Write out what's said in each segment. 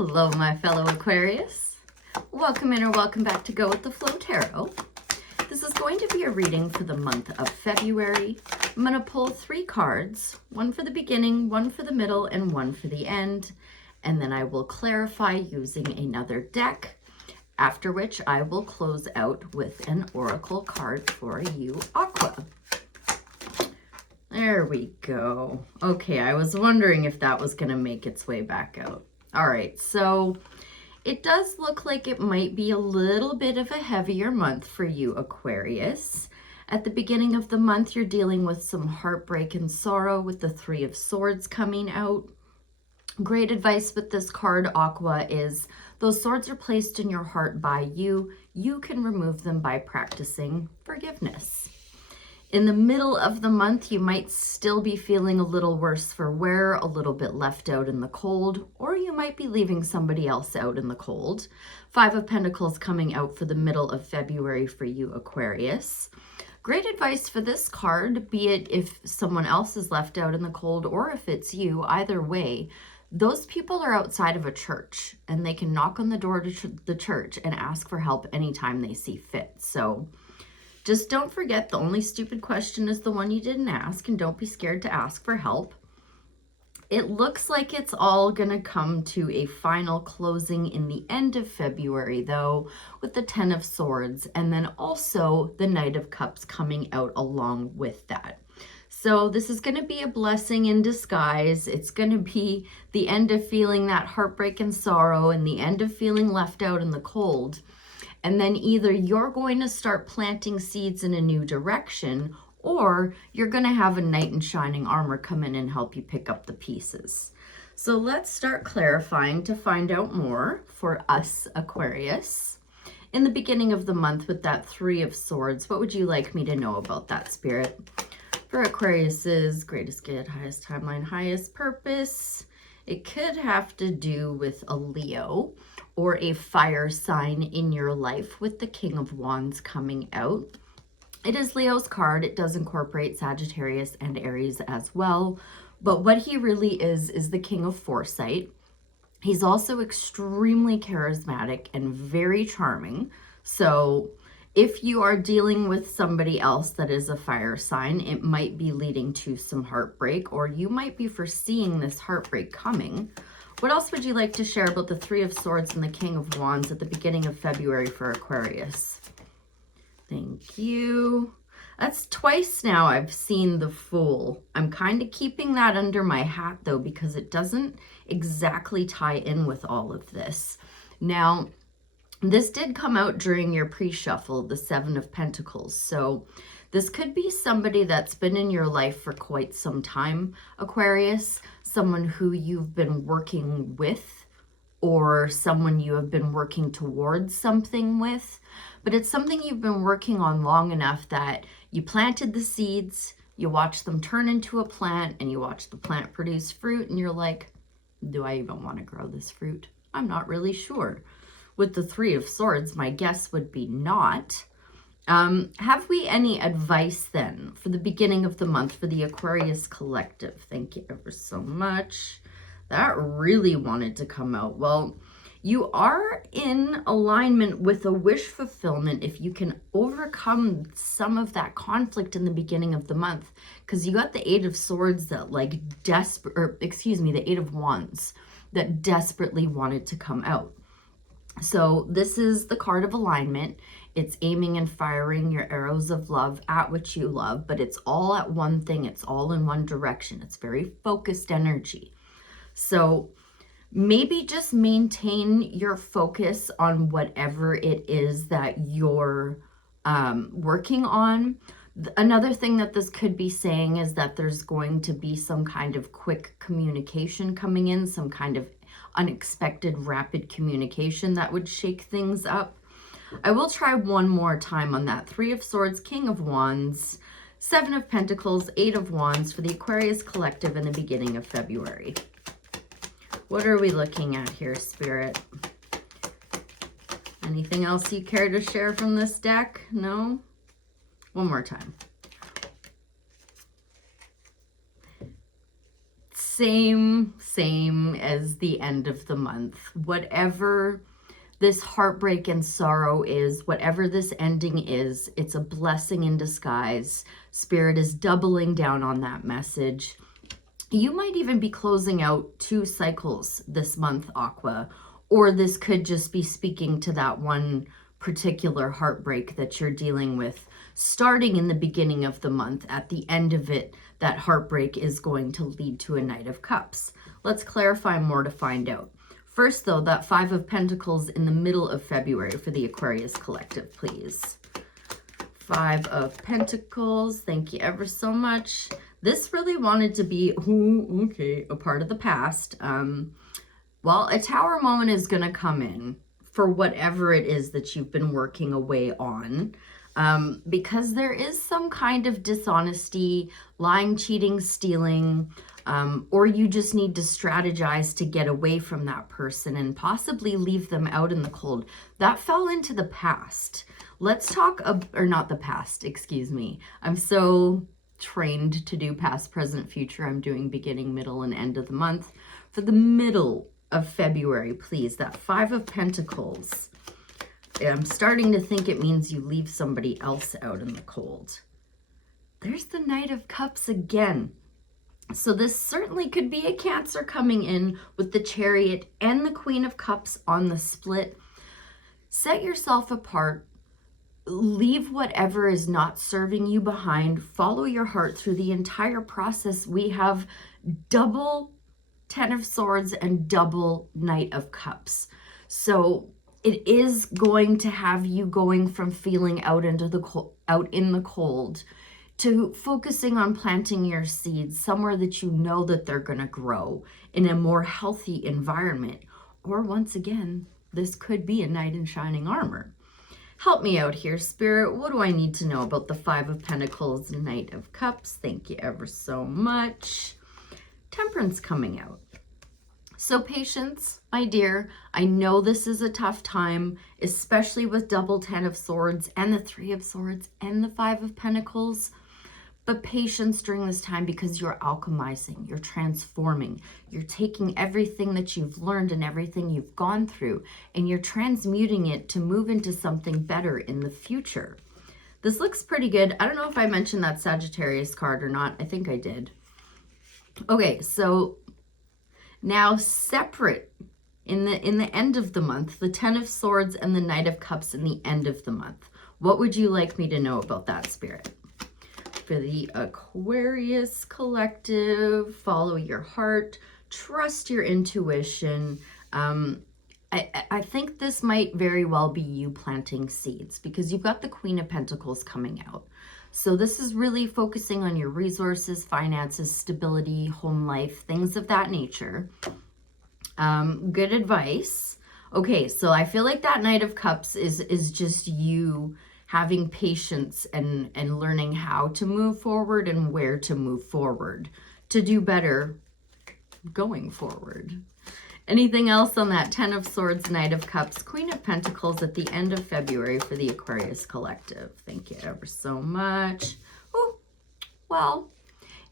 Hello, my fellow Aquarius. Welcome in or welcome back to Go with the Flow Tarot. This is going to be a reading for the month of February. I'm going to pull 3 cards, one for the beginning, one for the middle, and one for the end. And then I will clarify using another deck, after which I will close out with an oracle card for you, Aqua. There we go. Okay, I was wondering if that was going to make its way back out. All right, so it does look like it might be a little bit of a heavier month for you, Aquarius. At the beginning of the month, you're dealing with some heartbreak and sorrow with the 3 of Swords coming out. Great advice with this card, Aqua, is those swords are placed in your heart by you. You can remove them by practicing forgiveness. In the middle of the month, you might still be feeling a little worse for wear, a little bit left out in the cold, or you might be leaving somebody else out in the cold. 5 of Pentacles coming out for the middle of February for you, Aquarius. Great advice for this card, be it if someone else is left out in the cold or if it's you, either way. Those people are outside of a church and they can knock on the door to the church and ask for help anytime they see fit. So just don't forget, the only stupid question is the one you didn't ask, and don't be scared to ask for help. It looks like it's all going to come to a final closing in the end of February, though, with the 10 of Swords, and then also the Knight of Cups coming out along with that. So this is going to be a blessing in disguise. It's going to be the end of feeling that heartbreak and sorrow and the end of feeling left out in the cold. And then either you're going to start planting seeds in a new direction, or you're going to have a knight in shining armor come in and help you pick up the pieces. So let's start clarifying to find out more for us, Aquarius. In the beginning of the month with that 3 of Swords, what would you like me to know about that, Spirit? For Aquarius's greatest good, highest timeline, highest purpose, it could have to do with a Leo or a fire sign in your life with the King of Wands coming out. It is Leo's card. It does incorporate Sagittarius and Aries as well. But what he really is the King of Foresight. He's also extremely charismatic and very charming. So if you are dealing with somebody else that is a fire sign, it might be leading to some heartbreak, or you might be foreseeing this heartbreak coming. What else would you like to share about the 3 of Swords and the King of Wands at the beginning of February for Aquarius? Thank you. That's twice now I've seen the Fool. I'm kind of keeping that under my hat, though, because it doesn't exactly tie in with all of this. Now, this did come out during your pre-shuffle, the 7 of Pentacles. So this could be somebody that's been in your life for quite some time, Aquarius, someone who you've been working with, or someone you have been working towards something with. But it's something you've been working on long enough that you planted the seeds, you watch them turn into a plant, and you watch the plant produce fruit, and you're like, do I even want to grow this fruit? I'm not really sure. With the 3 of Swords, my guess would be not. Have we any advice then for the beginning of the month for the Aquarius Collective? Thank you ever so much. That really wanted to come out. Well, you are in alignment with a wish fulfillment if you can overcome some of that conflict in the beginning of the month, because you got the 8 of Swords that the 8 of Wands that desperately wanted to come out. So this is the card of alignment. It's aiming and firing your arrows of love at what you love, but it's all at one thing. It's all in one direction. It's very focused energy. So maybe just maintain your focus on whatever it is that you're working on. Another thing that this could be saying is that there's going to be some kind of quick communication coming in, some kind of unexpected rapid communication that would shake things up. I will try one more time on that 3 of Swords, King of Wands, 7 of Pentacles, 8 of Wands for the Aquarius Collective in the beginning of February. What are we looking at here, Spirit? Anything else you care to share from this deck? No? One more time. same as the end of the month. Whatever this heartbreak and sorrow is, whatever this ending is, it's a blessing in disguise. Spirit is doubling down on that message. You might even be closing out 2 cycles this month, Aqua, or this could just be speaking to that one particular heartbreak that you're dealing with. Starting in the beginning of the month, at the end of it, that heartbreak is going to lead to a Knight of Cups. Let's clarify more to find out. First, though, that 5 of Pentacles in the middle of February for the Aquarius collective, please. 5 of Pentacles. Thank you ever so much. This really wanted to be, a part of the past. Well, a Tower moment is going to come in for whatever it is that you've been working away on. Because there is some kind of dishonesty, lying, cheating, stealing, or you just need to strategize to get away from that person and possibly leave them out in the cold. That fell into the past. Let's talk, or not the past, excuse me. I'm so trained to do past, present, future. I'm doing beginning, middle, and end of the month. For the middle of February, please, that 5 of Pentacles. I'm starting to think it means you leave somebody else out in the cold. There's the Knight of Cups again. So this certainly could be a Cancer coming in with the Chariot and the Queen of Cups on the split. Set yourself apart. Leave whatever is not serving you behind. Follow your heart through the entire process. We have double 10 of Swords and double Knight of Cups. So it is going to have you going from feeling out in the cold to focusing on planting your seeds somewhere that you know that they're going to grow in a more healthy environment. Or once again, this could be a knight in shining armor. Help me out here, Spirit. What do I need to know about the 5 of Pentacles, Knight of Cups? Thank you ever so much. Temperance coming out. So patience, my dear. I know this is a tough time, especially with double 10 of Swords and the 3 of Swords and the 5 of Pentacles. But patience during this time, because you're alchemizing, you're transforming, you're taking everything that you've learned and everything you've gone through, and you're transmuting it to move into something better in the future. This looks pretty good. I don't know if I mentioned that Sagittarius card or not. I think I did. Okay, so now separate in the end of the month, the 10 of Swords and the Knight of Cups in the end of the month. What would you like me to know about that, Spirit? For the Aquarius collective, follow your heart, trust your intuition. I think this might very well be you planting seeds because you've got the Queen of Pentacles coming out. So this is really focusing on your resources, finances, stability, home life, things of that nature. Good advice. Okay, so I feel like that Knight of Cups is just you having patience and learning how to move forward and where to move forward to do better going forward. Anything else on that 10 of Swords, Knight of Cups, Queen of Pentacles at the end of February for the Aquarius collective? Thank you ever so much. Oh, well,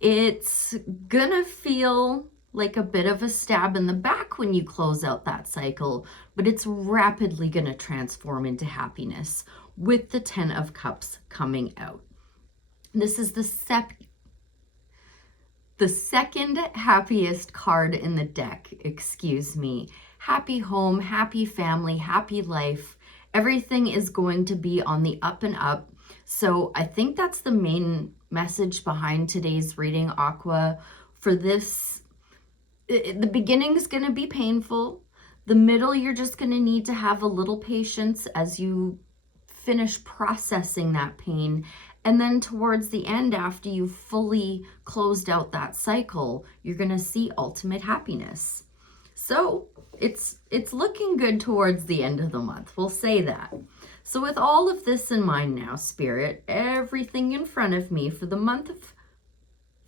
it's gonna feel like a bit of a stab in the back when you close out that cycle, but it's rapidly gonna transform into happiness with the 10 of Cups coming out. This is the second happiest card in the deck, excuse me. Happy home, happy family, happy life. Everything is going to be on the up and up. So I think that's the main message behind today's reading, Aqua. For this, the beginning is going to be painful. The middle, you're just going to need to have a little patience as you finish processing that pain. And then towards the end, after you've fully closed out that cycle, you're going to see ultimate happiness. So it's looking good towards the end of the month. We'll say that. So with all of this in mind now, Spirit, everything in front of me for the month of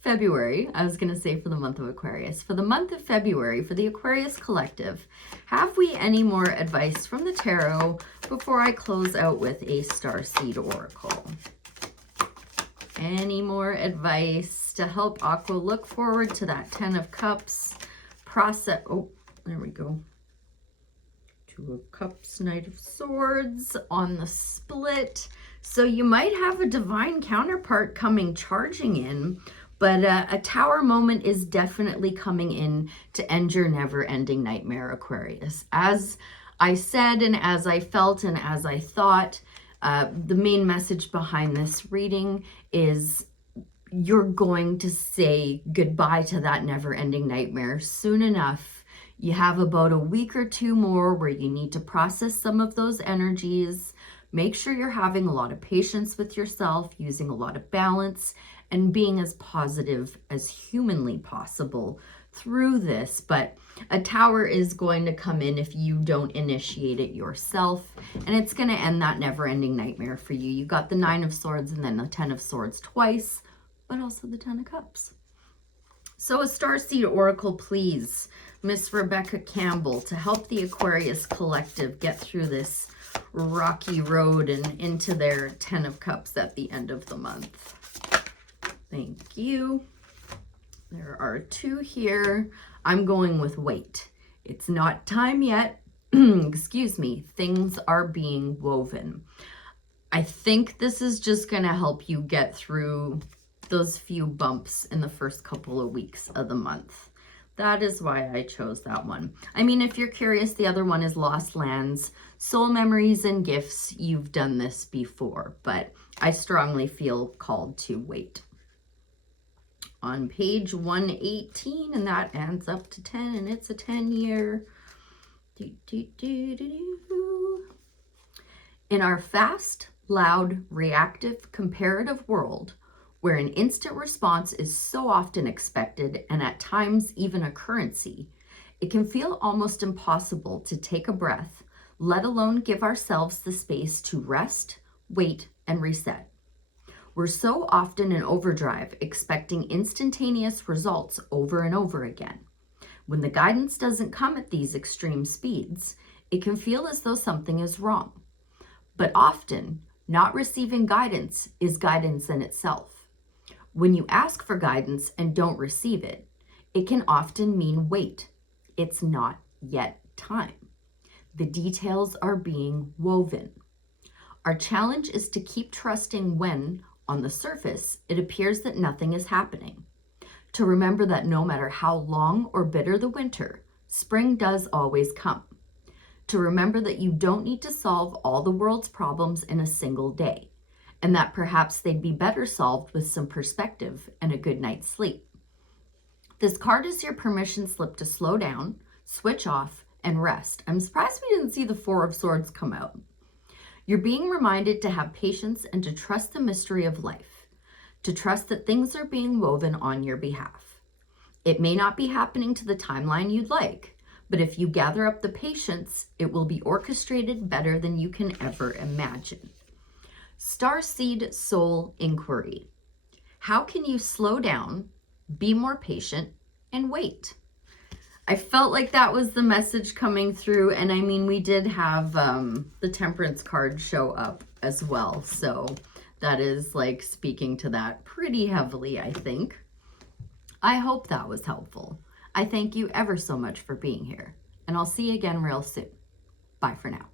February, I was going to say for the month of Aquarius, for the month of February, for the Aquarius collective, have we any more advice from the tarot before I close out with a Starseed Oracle? Any more advice to help Aqua look forward to that 10 of Cups process. Oh, there we go. 2 of Cups, Knight of Swords on the split. So you might have a divine counterpart coming charging in, but a Tower moment is definitely coming in to end your never-ending nightmare, Aquarius. As I said, and as I felt, and as I thought, the main message behind this reading is you're going to say goodbye to that never-ending nightmare soon enough. You have about a week or 2 more where you need to process some of those energies. Make sure you're having a lot of patience with yourself, using a lot of balance, and being as positive as humanly possible through this. But a Tower is going to come in if you don't initiate it yourself, and it's going to end that never-ending nightmare for you. You got the 9 of Swords and then the 10 of Swords twice, but also the 10 of Cups. So a Starseed Oracle, please, Miss Rebecca Campbell, to help the Aquarius Collective get through this rocky road and into their 10 of Cups at the end of the month. Thank you. There are 2 here. I'm going with wait. It's not time yet. Excuse me. Things are being woven. I think this is just going to help you get through those few bumps in the first couple of weeks of the month. That is why I chose that one. I mean, if you're curious, the other one is Lost Lands, Soul Memories and Gifts. You've done this before, but I strongly feel called to wait. On page 118, and that adds up to 10, and it's a 10-year. In our fast, loud, reactive, comparative world, where an instant response is so often expected and at times even a currency, it can feel almost impossible to take a breath, let alone give ourselves the space to rest, wait, and reset. We're so often in overdrive, expecting instantaneous results over and over again. When the guidance doesn't come at these extreme speeds, it can feel as though something is wrong. But often, not receiving guidance is guidance in itself. When you ask for guidance and don't receive it, it can often mean wait. It's not yet time. The details are being woven. Our challenge is to keep trusting when, on the surface, it appears that nothing is happening. To remember that no matter how long or bitter the winter, spring does always come. To remember that you don't need to solve all the world's problems in a single day, and that perhaps they'd be better solved with some perspective and a good night's sleep. This card is your permission slip to slow down, switch off, and rest. I'm surprised we didn't see the 4 of Swords come out. You're being reminded to have patience and to trust the mystery of life, to trust that things are being woven on your behalf. It may not be happening to the timeline you'd like, but if you gather up the patience, it will be orchestrated better than you can ever imagine. Starseed Soul Inquiry. How can you slow down, be more patient, and wait? I felt like that was the message coming through, and I mean, we did have the Temperance card show up as well, so that is like speaking to that pretty heavily, I think. I hope that was helpful. I thank you ever so much for being here, and I'll see you again real soon. Bye for now.